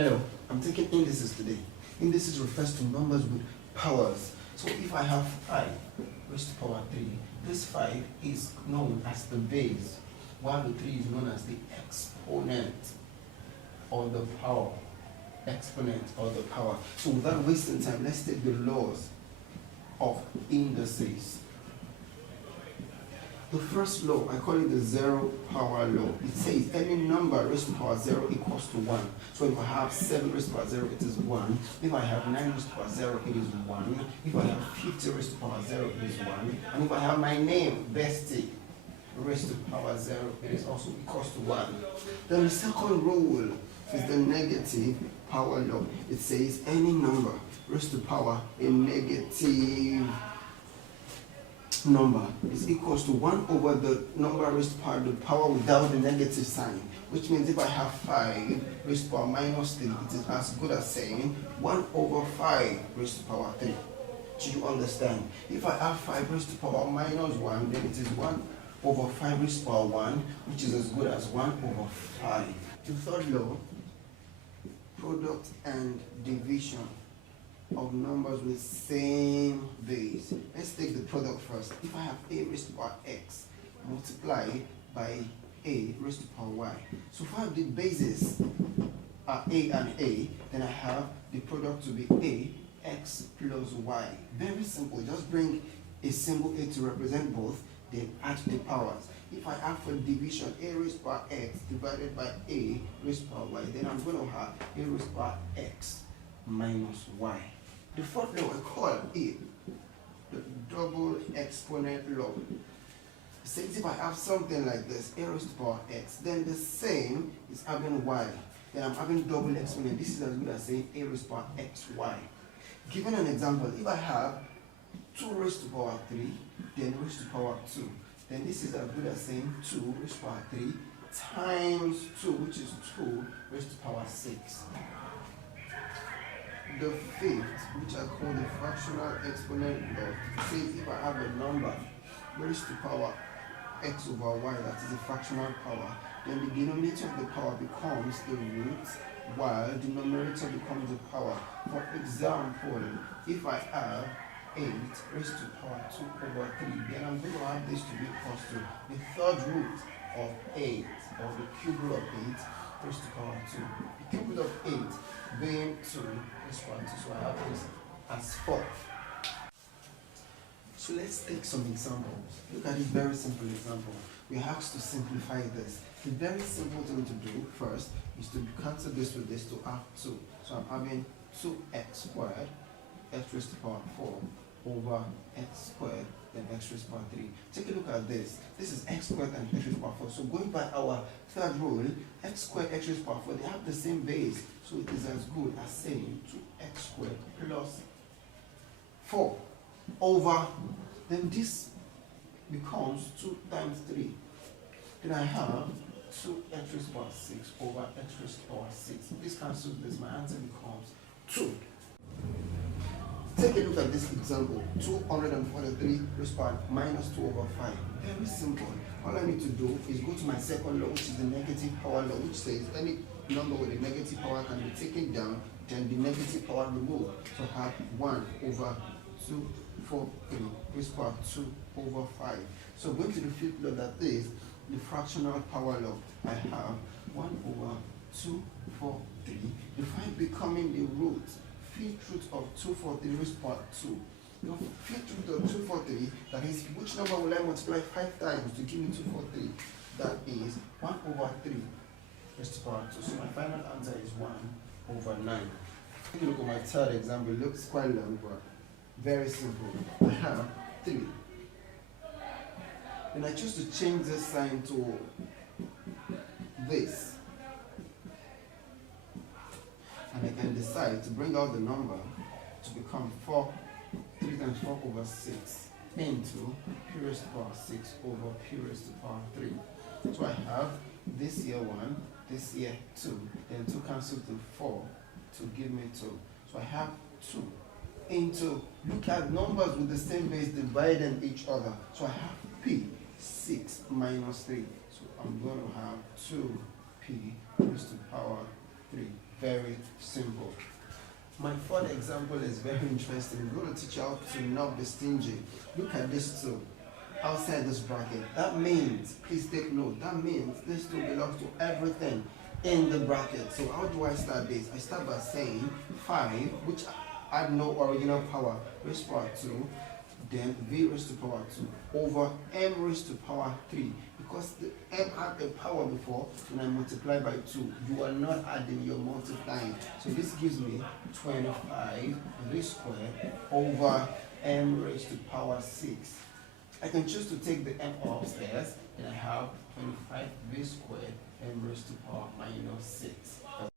Hello, I'm taking indices today. Indices refers to numbers with powers. So if I have 5 raised to power 3, this 5 is known as the base, while the 3 is known as the exponent or the power. Exponent or the power. So without wasting time, let's take the laws of indices. The first law, I call it the zero power law. It says any number raised to power 0 equals to 1. So if I have 7 raised to power 0, it is 1. If I have 9 raised to power 0, it is 1. If I have 50 raised to power 0, it is 1. And if I have my name, Bestie, raised to power 0, it is also equals to 1. Then the second rule is the negative power law. It says any number raised to power a negative number is equals to 1 over the number raised to power the power without the negative sign, which means if I have 5 raised to power minus 3, it is as good as saying 1 over 5 raised to power 3. Do you understand? If I have 5 raised to power minus 1, then it is 1 over 5 raised to power 1, which is as good as 1 over 5. The third law, product and division of numbers with same base. Let's take the product first. If I have a raised to power x multiplied by a raised to power y. So far the bases are a and a, then I have the product to be a x plus y. Very simple. Just bring a symbol a to represent both, then add the powers. If I have for division a raised to power x divided by a raised to power y, then I'm going to have a raised to power x minus y. The fourth law I call it the double exponent law. It says if I have something like this, a raised to power x, then the same is having y. Then I'm having double exponent. This is as good as saying a raised to power xy. Given an example, if I have 2 raised to power 3, then raised to power 2, then this is as good as saying 2 raised to power 3 times 2, which is 2 raised to power 6. The fifth, which I call the fractional exponent law, says if I have a number raised to power x over y, that is a fractional power, then the denominator of the power becomes the root, while the numerator becomes the power. For example, if I have 8 raised to power 2 over 3, then I'm going to have this to be equals to the third root of 8, or the cube root of 8 raised to power 2. The cube root of 8 being 2 is 1, so I have this as 4. So let's take some examples. Look at this very simple example. We have to simplify this. The very simple thing to do first is to cancel this with this to have 2. So I'm having 2x squared, x raised to power 4 over x squared, then x raised to power 3. Take a look at this. This is x squared and x raised to power 4. So going by our third rule, x squared, x raised to power 4, they have the same base. So it is as good as saying 2x squared plus 4 over, then this becomes 2 times 3. Then I have 2x raised to power 6 over x raised to power 6. This cancels this. My answer becomes 2. Take a look at this example. 243 raised to power minus 2 over 5. Very simple. All I need to do is go to my second law, which is the negative power law, which says any number with a negative power can be taken down, then the negative power removed. So I have 1 over 2, 4, 3 raised to power 2 over 5. So going to the fifth law, that is the fractional power law. I have 1 over 2, 4, 3. The 5 becoming the root. Fifth root of 243 raised to power 2. The fifth root of 243, that is, which number will I multiply 5 times to give me 243? That is 1 over 3 raised to power 2. So my final answer is 1 over 9. If you look at my third example, it looks quite long, but very simple. I have 3. Then I choose to change this sign to this. And I can decide to bring out the number to become 3 times 4 over 6 into p raised to power 6 over p raised to power 3. So I have this here 1, this here 2, then 2 cancel to 4 to give me 2. So I have 2 into, look at numbers with the same base dividing each other. So I have p 6 minus 3. So I'm going to have 2p raised to power 3. Very simple. My third example is very interesting. I'm going to teach you how to not be stingy. Look at this 2 outside this bracket. That means, please take note, that means this 2 belongs to everything in the bracket. So how do I start this? I start by saying 5, which had no original power, raised to power 2, then v raised to power 2 over m raised to power 3. Because the m had a power before, when I multiply by 2, you are not adding, you're multiplying. So this gives me 25 v squared over m raised to power 6. I can choose to take the m upstairs, and I have 25 v squared m raised to power minus 6.